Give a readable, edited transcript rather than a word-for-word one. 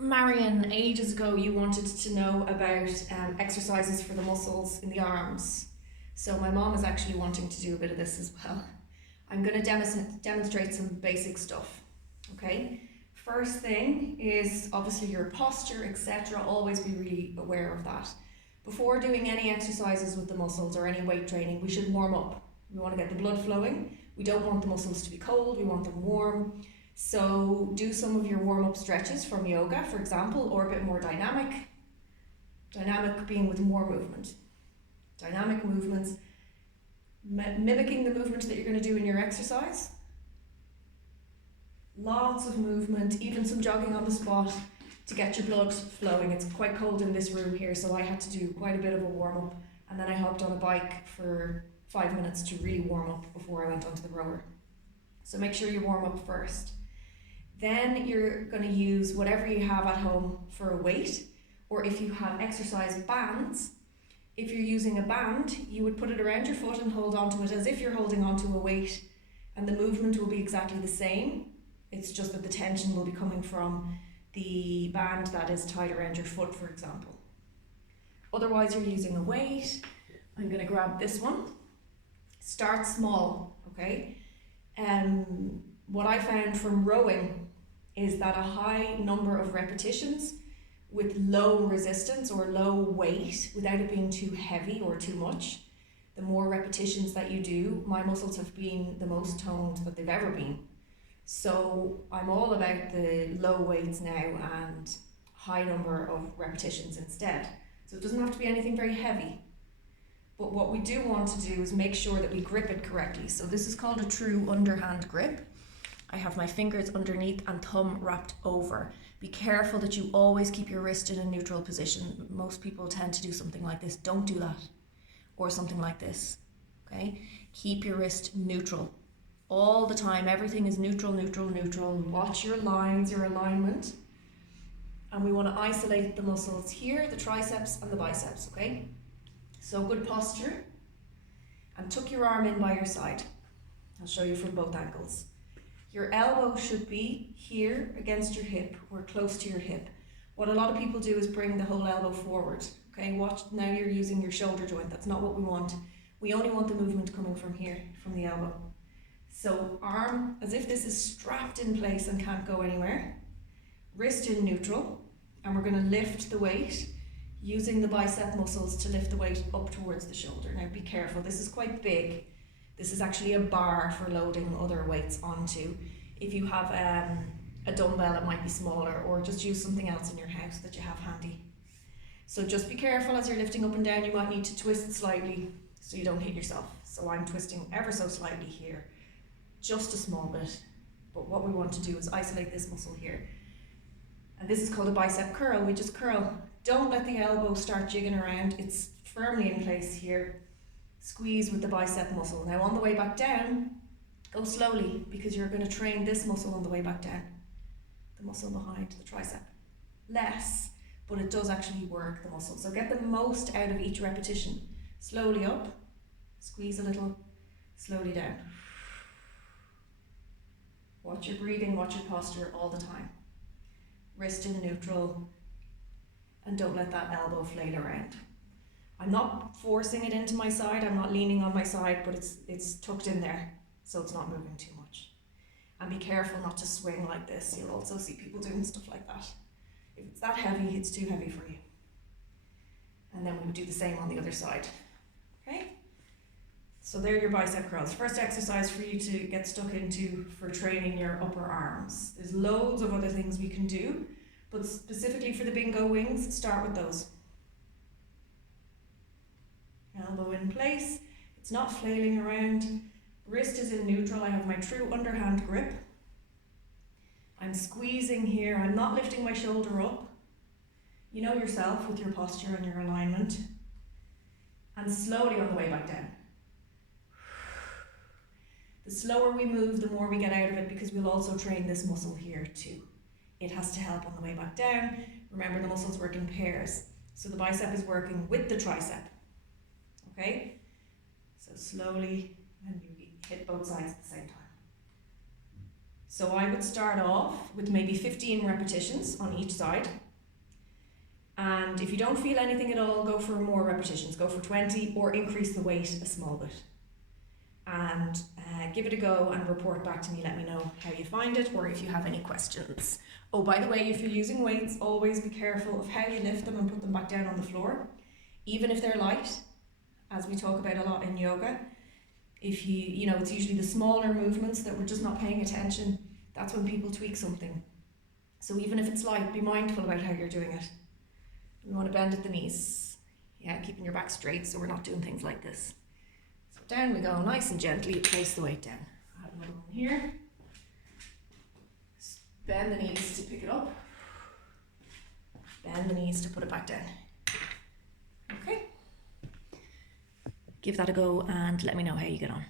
Marion, ages ago you wanted to know about exercises for the muscles in the arms. So my mom is actually wanting to do a bit of this as well. I'm going to demonstrate some basic stuff. Okay. First thing is obviously your posture, etc. Always be really aware of that. Before doing any exercises with the muscles or any weight training, we should warm up. We want to get the blood flowing. We don't want the muscles to be cold. We want them warm. So do some of your warm-up stretches from yoga, for example, or a bit more dynamic. Dynamic being with more movement. Dynamic movements, mimicking the movement that you're going to do in your exercise. Lots of movement, even some jogging on the spot to get your blood flowing. It's quite cold in this room here, so I had to do quite a bit of a warm-up, and then I hopped on a bike for 5 minutes to really warm up before I went onto the rower. So make sure you warm up first. Then you're going to use whatever you have at home for a weight, or if you have exercise bands. If you're using a band, you would put it around your foot and hold onto it as if you're holding onto a weight, and the movement will be exactly the same. It's just that the tension will be coming from the band that is tied around your foot, for example. Otherwise, you're using a weight. I'm going to grab this one. Start small, okay? What I found from rowing is that a high number of repetitions with low resistance or low weight, without it being too heavy or too much, the more repetitions that you do, my muscles have been the most toned that they've ever been. So I'm all about the low weights now and high number of repetitions instead. So it doesn't have to be anything very heavy. But what we do want to do is make sure that we grip it correctly. So this is called a true underhand grip. I have my fingers underneath and thumb wrapped over. Be careful that you always keep your wrist in a neutral position. Most people tend to do something like this. Don't do that. Or something like this. Okay? Keep your wrist neutral. All the time, everything is neutral, neutral, neutral. Watch your lines, your alignment. And we want to isolate the muscles here, the triceps and the biceps, okay? So good posture. And tuck your arm in by your side. I'll show you from both angles. Your elbow should be here against your hip or close to your hip. What a lot of people do is bring the whole elbow forward. Okay, watch, now you're using your shoulder joint. That's not what we want. We only want the movement coming from here, from the elbow. So arm as if this is strapped in place and can't go anywhere. Wrist in neutral, and we're going to lift the weight using the bicep muscles to lift the weight up towards the shoulder. Now be careful, this is quite big. This is actually a bar for loading other weights onto. If you have a dumbbell, it might be smaller, or just use something else in your house that you have handy. So just be careful as you're lifting up and down. You might need to twist slightly so you don't hit yourself. So I'm twisting ever so slightly here, just a small bit. But what we want to do is isolate this muscle here. And this is called a bicep curl. We just curl. Don't let the elbow start jigging around. It's firmly in place here. Squeeze with the bicep muscle. Now on the way back down, go slowly because you're going to train this muscle on the way back down. The muscle behind the tricep. Less, but it does actually work the muscle. So get the most out of each repetition. Slowly up, squeeze a little, slowly down. Watch your breathing, watch your posture all the time. Wrist in neutral, and don't let that elbow flail around. I'm not forcing it into my side, I'm not leaning on my side, but it's tucked in there, so it's not moving too much. And be careful not to swing like this. You'll also see people doing stuff like that. If it's that heavy, it's too heavy for you. And then we would do the same on the other side. Okay? So there are your bicep curls. First exercise for you to get stuck into for training your upper arms. There's loads of other things we can do, but specifically for the bingo wings, start with those. Elbow in place, it's not flailing around. Wrist is in neutral, I have my true underhand grip. I'm squeezing here, I'm not lifting my shoulder up. You know yourself with your posture and your alignment. And slowly on the way back down. The slower we move, the more we get out of it, because we'll also train this muscle here too. It has to help on the way back down. Remember, the muscles work in pairs. So the bicep is working with the tricep. Okay? So slowly, and you hit both sides at the same time. So I would start off with maybe 15 repetitions on each side. And if you don't feel anything at all, go for more repetitions. Go for 20 or increase the weight a small bit. And give it a go and report back to me. Let me know how you find it or if you have any questions. Oh, by the way, if you're using weights, always be careful of how you lift them and put them back down on the floor. Even if they're light, as we talk about a lot in yoga, if you know, it's usually the smaller movements that we're just not paying attention. That's when people tweak something. So even if it's light, be mindful about how you're doing it. We want to bend at the knees. Yeah, keeping your back straight so we're not doing things like this. So down we go, nice and gently, place the weight down. I have another one here. Bend the knees to pick it up. Bend the knees to put it back down. Okay. Give that a go and let me know how you get on.